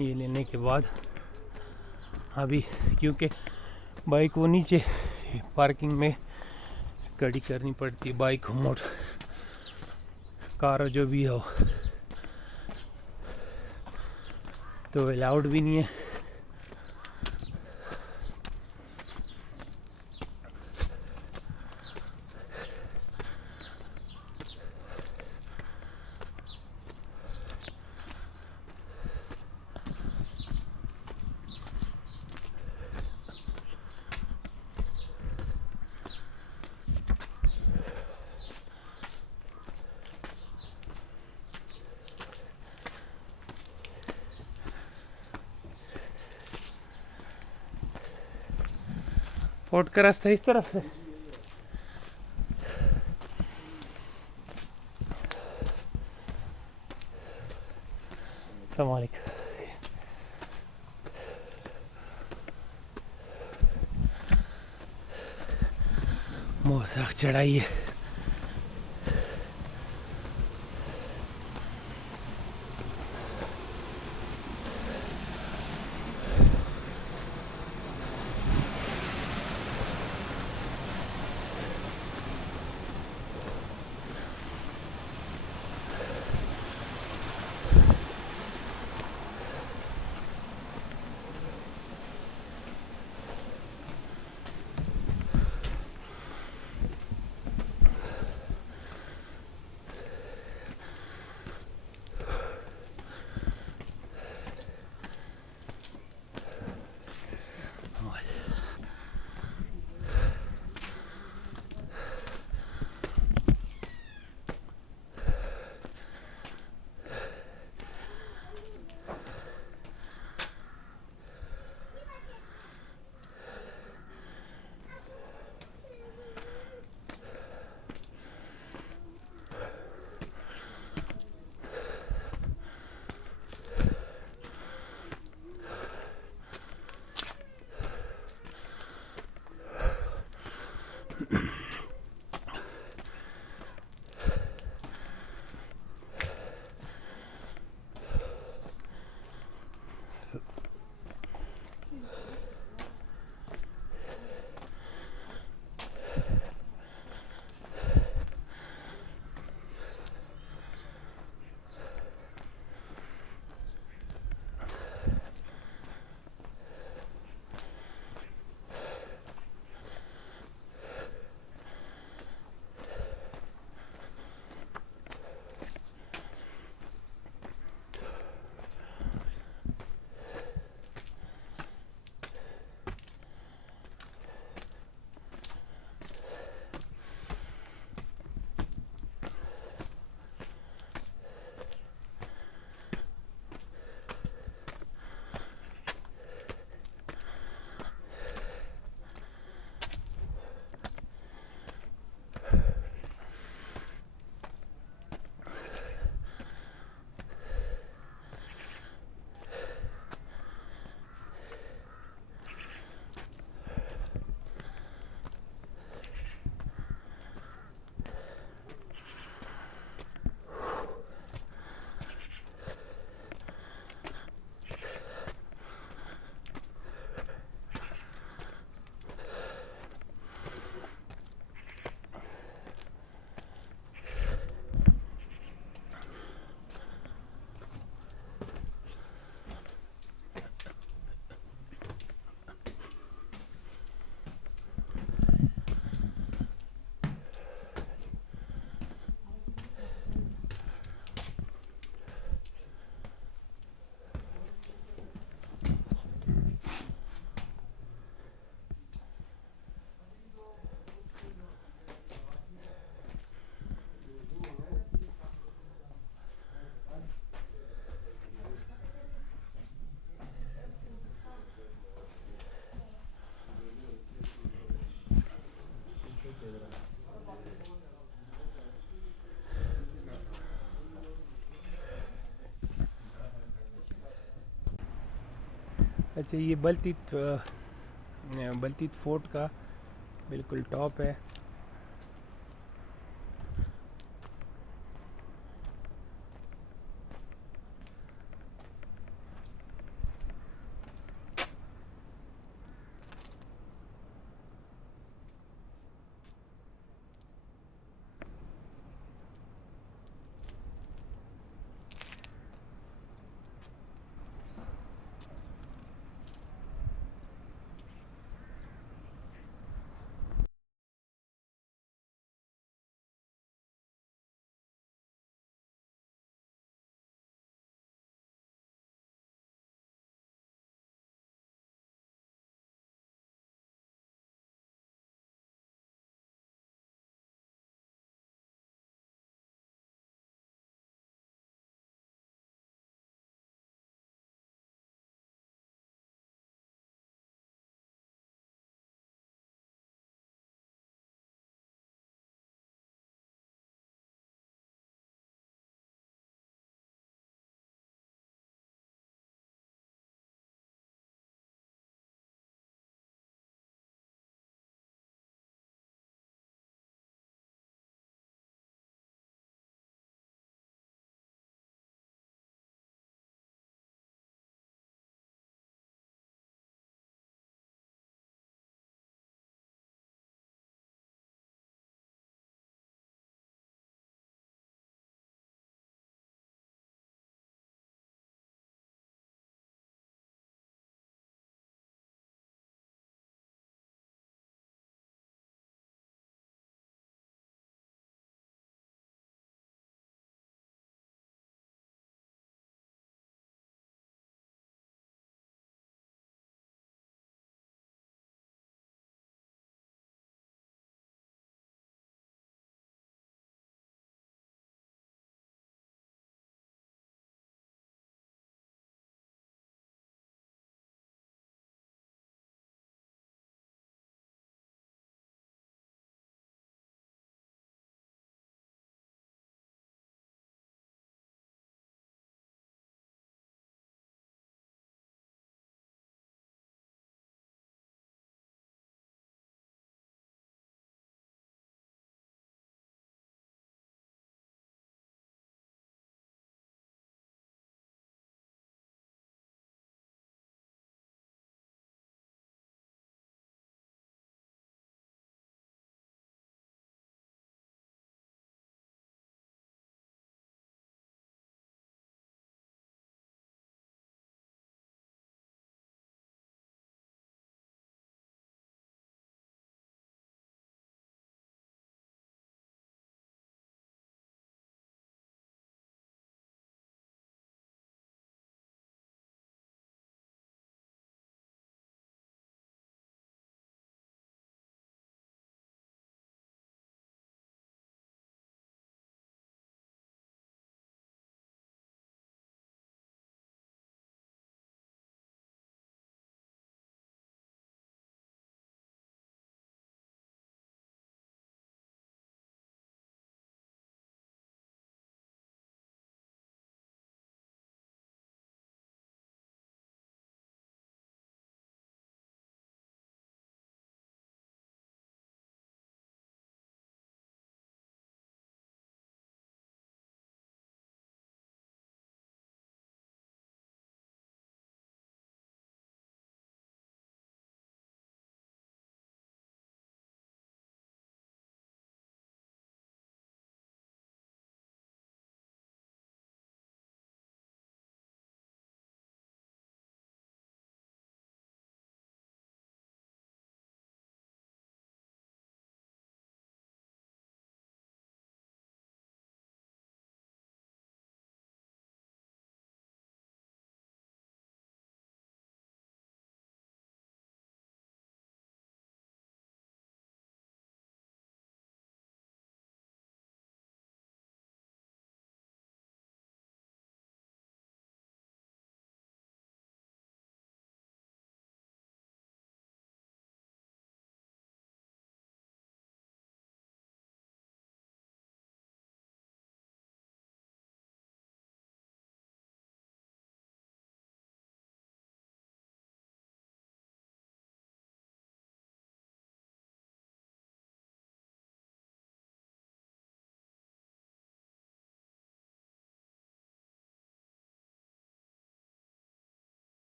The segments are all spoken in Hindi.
ये लेने के बाद अभी क्योंकि बाइक वो नीचे पार्किंग में खड़ी करनी पड़ती है, बाइक हो मोटर कार हो जो भी हो, तो अलाउड भी नहीं है। फोर्ट का रास्ता इस तरफ से। अस्सलाम वालेकुम। बहुत सख्त चढ़ाई है। अच्छा, ये बल्तीत फोर्ट का बिल्कुल टॉप है।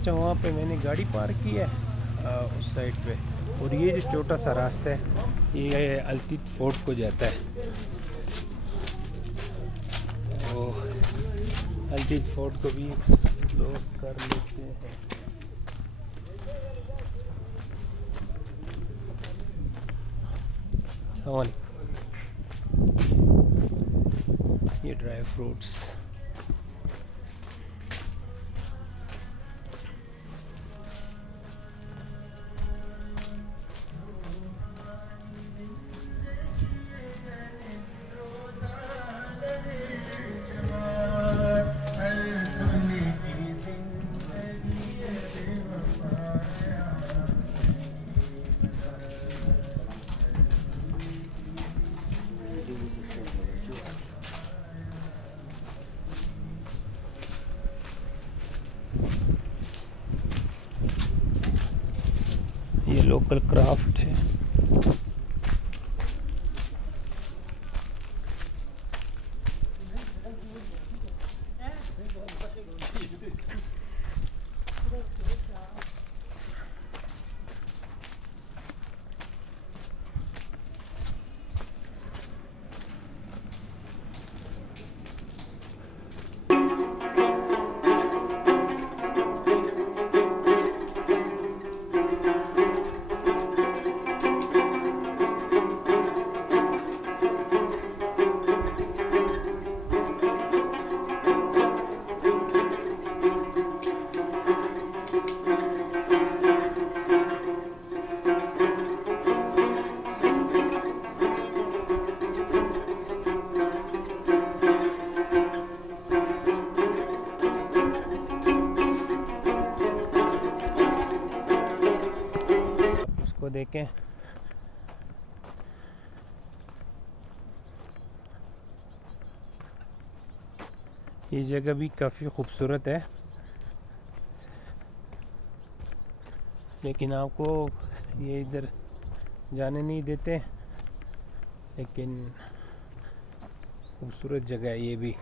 अच्छा, वहाँ पे मैंने गाड़ी पार्क की है उस साइड पे। और ये जो छोटा सा रास्ता है ये अल्तीत फोर्ट को जाता है। तो अल्तीत फोर्ट को भी एक्सप्लोर कर लेते हैं। सवाल ये ड्राई फ्रूट्स। ये लोकल क्राफ्ट है। उसको देखें। ये जगह भी काफ़ी खूबसूरत है, लेकिन आपको ये इधर जाने नहीं देते। लेकिन खूबसूरत जगह है ये भी।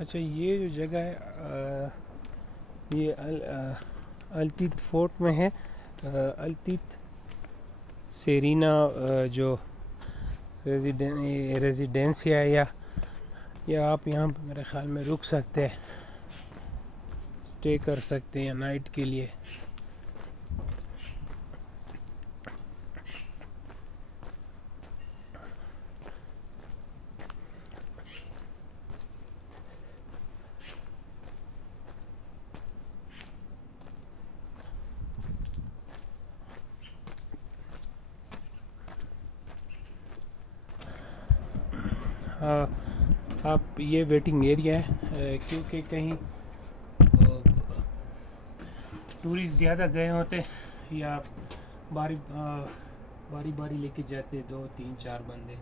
अच्छा, ये जो जगह है ये अल्तीत फोर्ट में है। अल्तीत सेरीना जो रेजिडेंसिया या आप यहाँ पे मेरे ख़्याल में रुक सकते हैं, स्टे कर सकते हैं नाइट के लिए। आप ये वेटिंग एरिया है क्योंकि कहीं टूरिस्ट ज़्यादा गए होते या बारी बारी बारी लेके जाते 2 3 4 बंदे,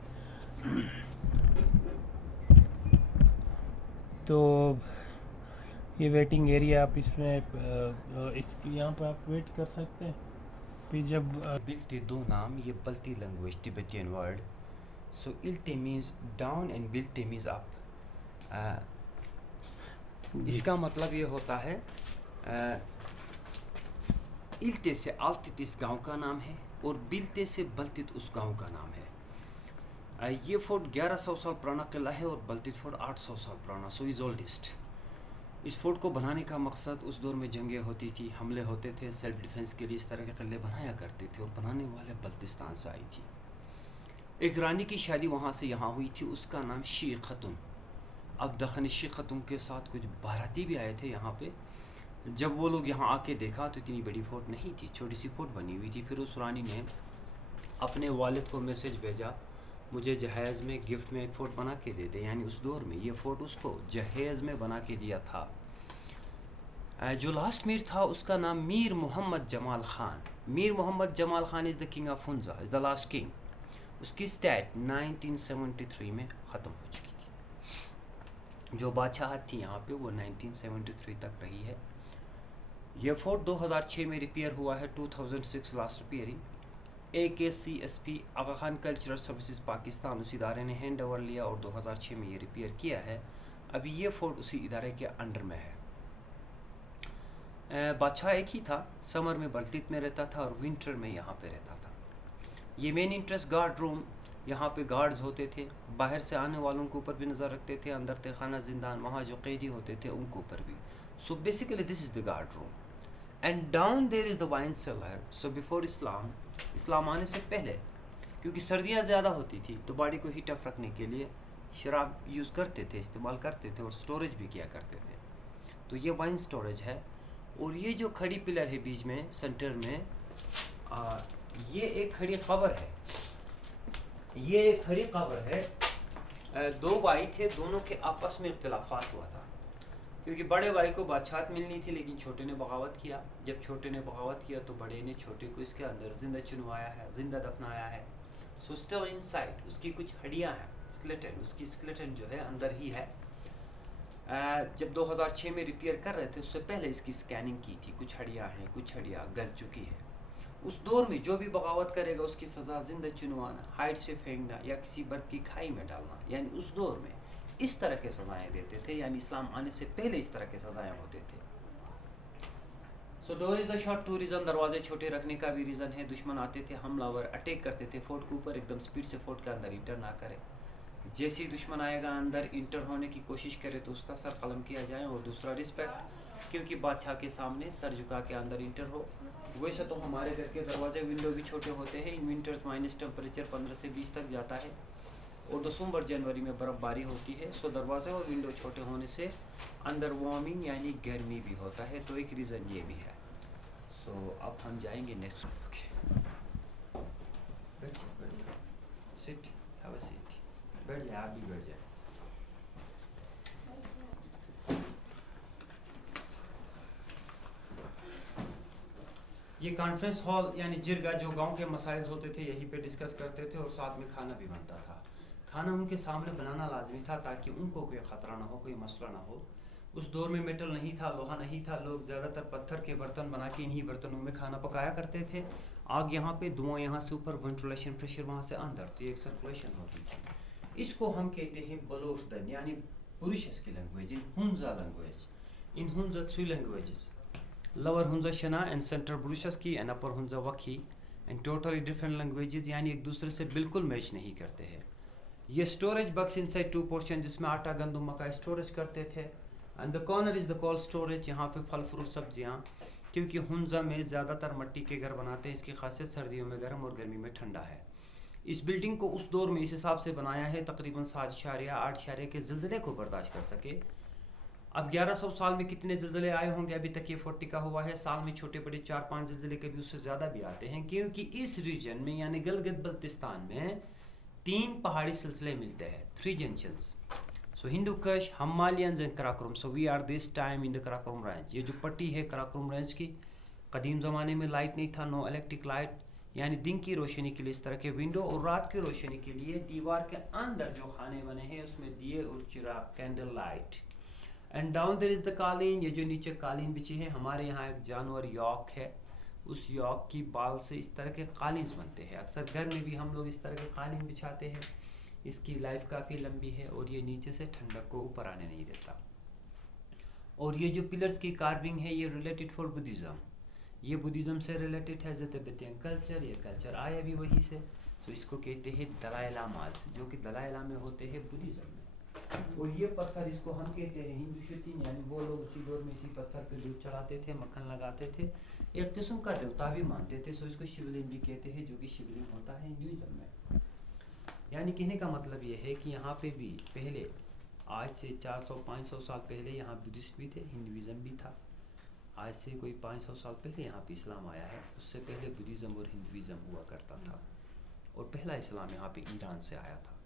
तो ये वेटिंग एरिया आप इसमें इसकी यहाँ पर आप वेट कर सकते हैं। फिर जब Bilte do naam, ye Balti language, Tibetan word. So ilte means down and bilte means up. इसका मतलब ये होता है इल्ते से आल्तित इस गांव का नाम है और बिल्ते से बल्तित उस गांव का नाम है। ये फोर्ट 1100 साल पुराना किला है और बल्तित फोर्ट 800 साल पुराना, सो इज़ ओल्डेस्ट। इस फोर्ट को बनाने का मकसद उस दौर में जंगें होती थी, हमले होते थे, सेल्फ डिफेंस के लिए इस तरह के किले बनाया करते थे और बनाने वाले बल्तिस्तान से आई थी। एक रानी की शादी वहाँ से यहाँ हुई थी, उसका नाम शी खतुन। अब दखन शी खतुन के साथ कुछ बाराती भी आए थे यहाँ पे। जब वो लोग यहाँ आके देखा तो इतनी बड़ी फोर्ट नहीं थी, छोटी सी फोर्ट बनी हुई थी। फिर उस रानी ने अपने वालिद को मैसेज भेजा, मुझे जहेज़ में गिफ्ट में एक फ़ोर्ट बना के दे दे। यानी उस दौर में ये फ़ोर्ट उसको जहेज़ में बना के दिया था। जो लास्ट मीर था उसका नाम Mir Mohammad Jamal Khan. Mir Mohammad Jamal Khan is the king of Hunza, is the last king. उसकी स्टेट 1973 में ख़त्म हो चुकी थी। जो बादशाहत थी यहाँ पे वो 1973 तक रही है। यह फ़ोर्ट 2006 में रिपेयर हुआ है, 2006 लास्ट रिपेयरिंग। AKCSP आगा खान कल्चरल सर्विसेज पाकिस्तान उस इदारे ने हैंड ओवर लिया और 2006 में ये रिपेयर किया है। अभी ये फ़ोर्ट उसी इदारे के अंडर में है। बादशाह एक ही था, समर में बल्तित में रहता था और विंटर में यहाँ पे रहता था। ये मेन इंट्रेस्ट गार्ड रूम, यहाँ पे गार्ड्स होते थे, बाहर से आने वालों के ऊपर भी नज़र रखते थे, अंदर थे खाना जिंदान, वहाँ जो कैदी होते थे उनके ऊपर भी। So basically this is the guard room and down there is the wine cellar. So before इस्लाम आने से पहले, क्योंकि सर्दियाँ ज़्यादा होती थी तो बॉडी को हीट अप रखने के लिए शराब यूज़ करते थे, इस्तेमाल करते थे और स्टोरेज भी किया करते थे। तो ये वाइन स्टोरेज है। और ये जो खड़ी पिलर है बीच में सेंटर में, ये एक खड़ी कब्र है। ये एक खड़ी कब्र है। दो भाई थे, दोनों के आपस में इख्तिलाफात हुआ था, क्योंकि बड़े भाई को बादशाहत मिलनी थी लेकिन छोटे ने बगावत किया। जब छोटे ने बगावत किया तो बड़े ने छोटे को इसके अंदर जिंदा चुनवाया है, जिंदा दफनाया है। सो स्टिल इनसाइड उसकी कुछ हड्डियां हैं, स्केलेटन, उसकी स्केलेटन जो है अंदर ही है। जब 2006 में रिपेयर कर रहे थे उससे पहले इसकी स्कैनिंग की थी। कुछ हड्डियां हैं, कुछ हड्डियां गल चुकी है। उस दौर में जो भी बगावत करेगा उसकी सज़ा जिंदा चुनवाना, हाइट से फेंकना या किसी बर्फ की खाई में डालना। यानी उस दौर में इस तरह के सज़ाएं देते थे, यानी इस्लाम आने से पहले इस तरह के सज़ाएं होते थे। So door is the short tourism, दरवाजे छोटे रखने का भी रीज़न है। दुश्मन आते थे, हमलावर अटैक करते थे फोर्ट के ऊपर, एकदम स्पीड से फोर्ट के अंदर इंटर ना करे। जैसे ही दुश्मन आएगा अंदर इंटर होने की कोशिश करे तो उसका सर कलम किया जाए। और दूसरा रिस्पेक्ट, क्योंकि बादशाह के सामने सर झुका के अंदर इंटर हो। वैसे तो हमारे घर के दरवाजे विंडो भी छोटे होते हैं। इन विंटर्स माइनस टेम्परेचर 15 से 20 तक जाता है और दिसंबर जनवरी में बर्फ़बारी होती है। सो दरवाजे और विंडो छोटे होने से अंदर वार्मिंग यानी गर्मी भी होता है, तो एक रीज़न ये भी है। सो अब हम जाएंगे next. Sit, have a seat. बैठ जाए, आप भी बैठ जाए। ये कॉन्फ्रेंस हॉल यानी जिरगा, जो गांव के मसाइल होते थे यहीं पे डिस्कस करते थे और साथ में खाना भी बनता था। खाना उनके सामने बनाना लाजमी था ताकि उनको कोई ख़तरा ना हो, कोई मसला ना हो। उस दौर में मेटल नहीं था, लोहा नहीं था। लोग ज़्यादातर पत्थर के बर्तन बना के इन्हीं बर्तनों में खाना पकाया करते थे। आग यहाँ पे, धुआं यहाँ से ऊपर, वेंटिलेशन प्रेशर वहाँ से अंदर, तो एक सर्कुलेशन होती थी। इसको हम कहते हैं बलोचदन, यानी पुरुषस की language, in Hunza language. In Hunza 3 languages, lower Hunza Shina and centre Burushaski and upper Hunza Wakhi, and totally different languages, यानी एक दूसरे से बिल्कुल मैच नहीं करते हैं। ये स्टोरेज बक्स इनसाइड 2 पोर्शन जिसमें आटा गंदम मक्का स्टोरेज करते थे। And the corner is the cold storage, यहाँ पे फल फ्रूट सब्जियाँ, क्योंकि हुंजा में ज़्यादातर मिट्टी के घर बनाते हैं, इसकी खासियत सर्दियों में गर्म और गर्मी में ठंडा है। इस बिल्डिंग को उस दौर में इस हिसाब से बनाया है तकरीबन 7.8 के ज़िलज़ले को बर्दाश्त कर सके। अब 1100 साल में कितने ज़िलज़ले आए होंगे अभी तक ये 40 का हुआ है, साल में छोटे बड़े 4-5 ज़िलज़ले कभी उससे ज़्यादा भी आते हैं, क्योंकि इस रीजन में यानी गिलगित बल्तिस्तान में 3 पहाड़ी सिलसिले मिलते हैं, 3 junctions. So Hindu Kush, Himalayans and Karakoram. So we are this time in the Karakoram range. ये जो पट्टी है कराकोरम रेंज की, कदीम ज़माने में लाइट नहीं था, नो इलेक्ट्रिक लाइट, यानी दिन की रोशनी के लिए इस तरह के विंडो और रात की रोशनी के लिए दीवार के अंदर जो खाने बने हैं उसमें दिए और चिराग, candle light. And down there is the कालीन, ये जो नीचे कालीन बिछी है, हमारे यहाँ एक जानवर यॉक है, उस यॉक की बाल से इस तरह के कालीन बनते हैं। अक्सर घर में भी हम लोग इस तरह के कालीन बिछाते हैं। इसकी लाइफ काफ़ी लंबी है और ये नीचे से ठंडक को ऊपर आने नहीं देता। और ये जो पिलर्स की कार्विंग है ये रिलेटेड फॉर बुद्धिज़्म, ये बुद्धिज़्म से रिलेटेड है। तिब्बतियन कल्चर, ये कल्चर आया भी वहीं से। तो इसको कहते हैं दलाई लामास, जो कि दलाई लामे होते हैं बुद्धिज़्म में। और ये पत्थर, इसको हम कहते हैं हिंदू शुतिन, यानी वो लोग उसी दौर में इसी पत्थर पे दूध चढ़ाते थे, मक्खन लगाते थे, एक किस्म का देवता भी मानते थे। सो इसको शिवलिंग भी कहते हैं, जो कि शिवलिंग होता है हिंदुइज्म में। यानी कहने का मतलब ये है कि यहाँ पे भी पहले, आज से 400-500 साल पहले यहाँ बुद्धिस्ट भी थे, हिंदुइज्म भी था। आज से कोई 500 साल पहले यहाँ पे इस्लाम आया है, उससे पहले बुद्धिज़्म और हिंदुइज्म हुआ करता था। और पहला इस्लाम यहाँ पे ईरान से आया था।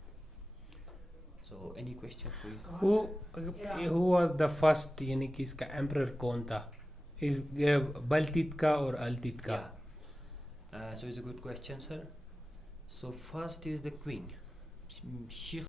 सो एनी क्वेश्चन कोई? हु वाज द फर्स्ट, यानी कि इसका एम्परर कौन था, इस बल्तित का और अल्तित का? So is a good question sir. So first is the queen, she